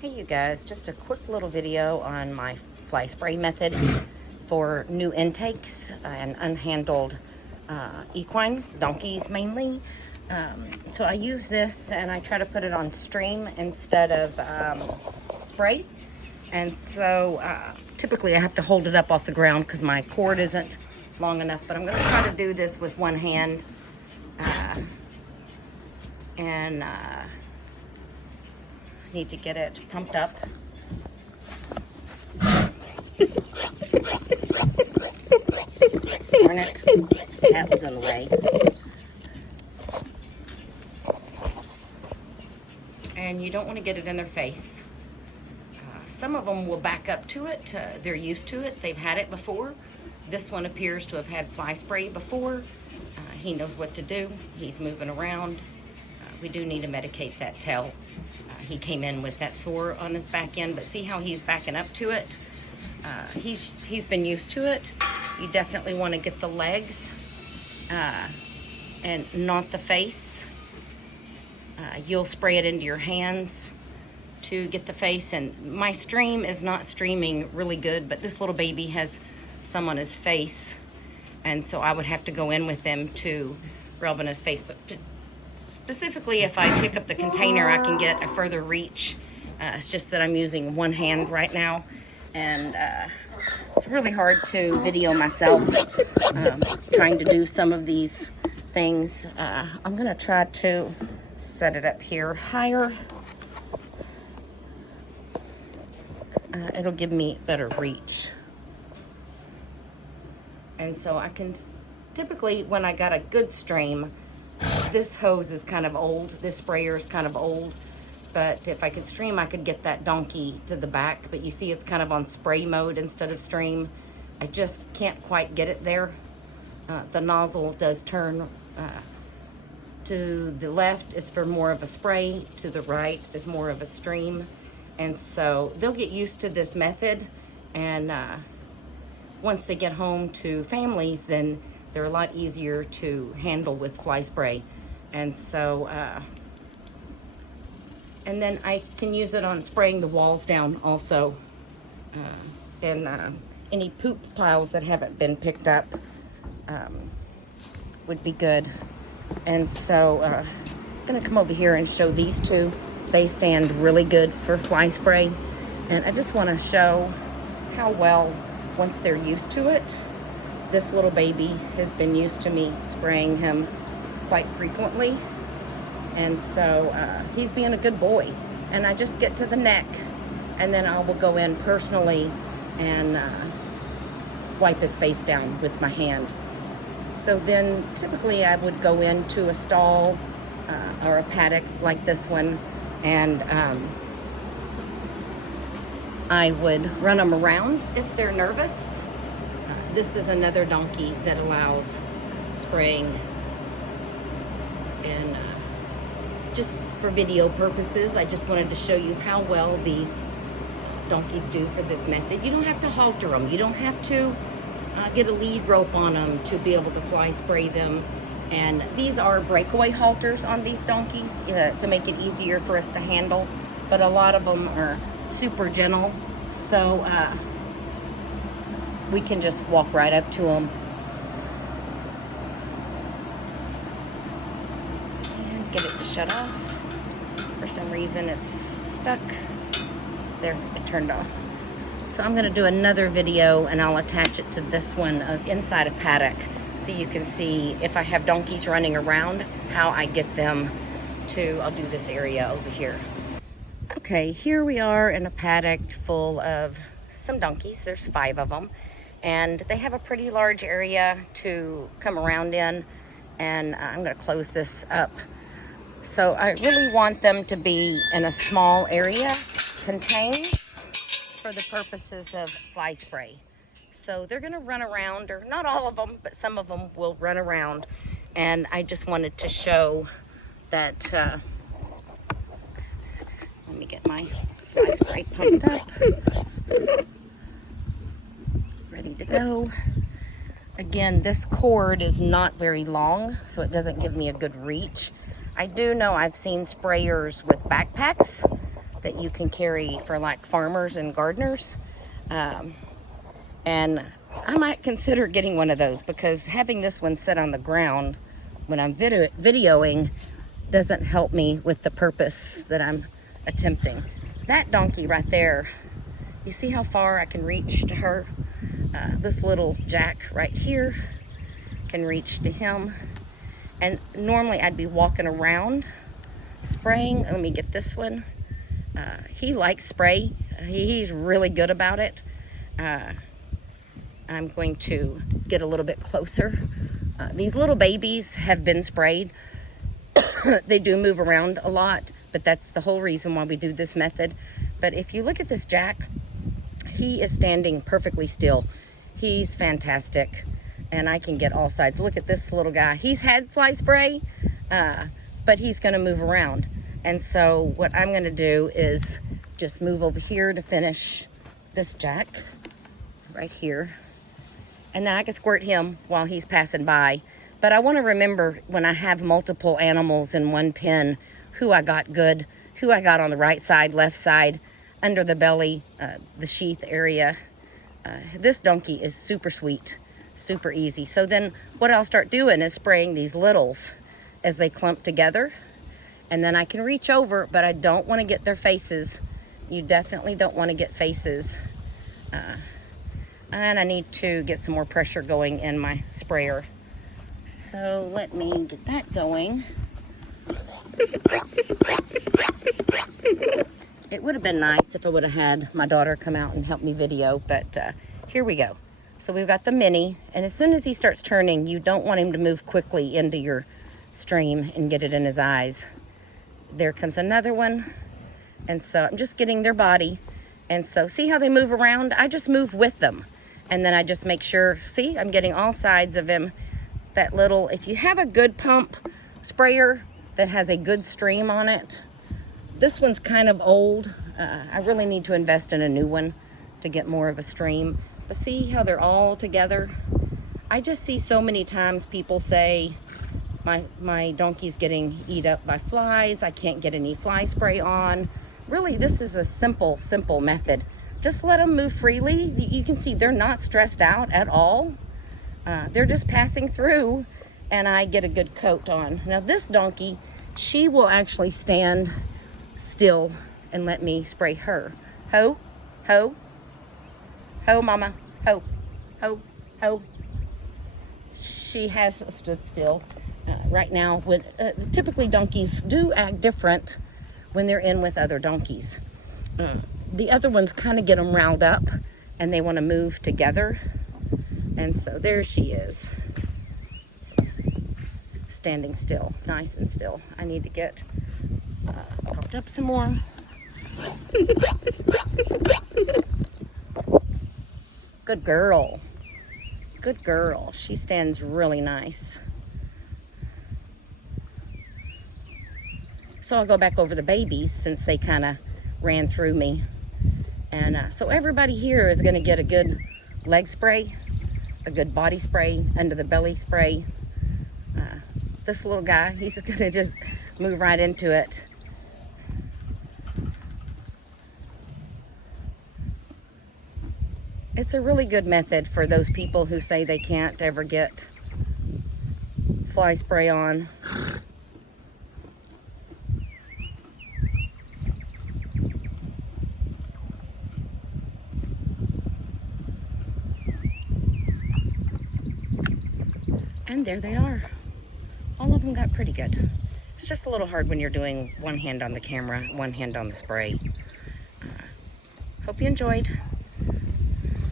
Hey you guys, just a quick little video on my fly spray method for new intakes and unhandled equine, donkeys mainly. So I use this and I try to put it on stream instead of spray. And so typically I have to hold it up off the ground because my cord isn't long enough, but I'm going to try to do this with one hand. Need to get it pumped up. Darn it, that was in the way. And you don't want to get it in their face. Some of them will back up to it. They're used to it. They've had it before. This one appears to have had fly spray before. He knows what to do. He's moving around. We do need to medicate that tail. He came in with that sore on his back end, but see how he's backing up to it? He's been used to it. You definitely want to get the legs and not the face. You'll spray it into your hands to get the face, and my stream is not streaming really good, but this little baby has some on his face, and so I would have to go in with them to rub on his face. But specifically, if I pick up the container, I can get a further reach. It's just that I'm using one hand right now, and it's really hard to video myself trying to do some of these things. I'm gonna try to set it up here higher. It'll give me better reach. And so I can, typically when I got a good stream, this hose is kind of old, this sprayer is kind of old, but if I could stream, I could get that donkey to the back, but you see it's kind of on spray mode instead of stream. I just can't quite get it there. The nozzle does turn to the left is for more of a spray, to the right is more of a stream. And so they'll get used to this method, and once they get home to families, then they're a lot easier to handle with fly spray. And so, and then I can use it on spraying the walls down also, and any poop piles that haven't been picked up would be good. And so I'm gonna come over here and show these two. They stand really good for fly spray, and I just want to show how well, once they're used to it, this little baby has been used to me spraying him quite frequently, and so he's being a good boy. And I just get to the neck, and then I will go in personally and wipe his face down with my hand. So then typically I would go into a stall or a paddock like this one, and I would run them around if they're nervous. This is another donkey that allows spraying, and just for video purposes, I just wanted to show you how well these donkeys do for this method. You don't have to halter them. You don't have to get a lead rope on them to be able to fly spray them. And these are breakaway halters on these donkeys to make it easier for us to handle, but a lot of them are super gentle, so we can just walk right up to them and get it to shut off. For some reason it's stuck. There, it turned off. So I'm gonna do another video and I'll attach it to this one of inside a paddock, so you can see if I have donkeys running around, how I get them to, I'll do this area over here. Okay, here we are in a paddock full of some donkeys. There's 5 of them, and they have a pretty large area to come around in, and I'm gonna close this up. So I really want them to be in a small area, contained, for the purposes of fly spray. So they're gonna run around, or not all of them, but some of them will run around. And I just wanted to show that, let me get my fly spray pumped up. Ready to go. Again, this cord is not very long, so it doesn't give me a good reach. I do know I've seen sprayers with backpacks that you can carry for like farmers and gardeners. And I might consider getting one of those, because having this one sit on the ground when I'm videoing doesn't help me with the purpose that I'm attempting. That donkey right there, you see how far I can reach to her? This little jack right here can reach to him. And normally I'd be walking around spraying. Let me get this one. He likes spray. He's really good about it. I'm going to get a little bit closer. These little babies have been sprayed. They do move around a lot, but that's the whole reason why we do this method. But if you look at this jack, he is standing perfectly still. He's fantastic, and I can get all sides. Look at this little guy. He's had fly spray, but he's gonna move around. And so what I'm gonna do is just move over here to finish this jack right here. And then I can squirt him while he's passing by. But I want to remember, when I have multiple animals in one pen, who I got good, who I got on the right side, left side, under the belly, the sheath area. This donkey is super sweet, super easy. So then what I'll start doing is spraying these littles as they clump together. And then I can reach over, but I don't want to get their faces. You definitely don't want to get faces. And I need to get some more pressure going in my sprayer. So let me get that going. It would have been nice if I would have had my daughter come out and help me video, but here we go. So we've got the mini, and as soon as he starts turning, you don't want him to move quickly into your stream and get it in his eyes. There comes another one. And so I'm just getting their body. And so see how they move around? I just move with them. And then I just make sure, see, I'm getting all sides of him. That little, if you have a good pump sprayer that has a good stream on it, this one's kind of old. I really need to invest in a new one to get more of a stream. But see how they're all together? I just see so many times people say, my donkey's getting eat up by flies. I can't get any fly spray on. Really, this is a simple method. Just let them move freely. You can see they're not stressed out at all. They're just passing through, and I get a good coat on. Now this donkey, she will actually stand still and let me spray her. Ho, ho, ho, mama, ho, ho, ho. She has stood still. Right now, typically donkeys do act different when they're in with other donkeys. The other ones kind of get them riled up, and they want to move together. And so there she is, standing still, nice and still. I need to get pumped up some more. Good girl. Good girl. She stands really nice. So I'll go back over the babies since they kind of ran through me. And so everybody here is going to get a good leg spray, a good body spray, under the belly spray. This little guy, he's going to just move right into it. It's a really good method for those people who say they can't ever get fly spray on. And there they are. All of them got pretty good. It's just a little hard when you're doing one hand on the camera, one hand on the spray. Hope you enjoyed.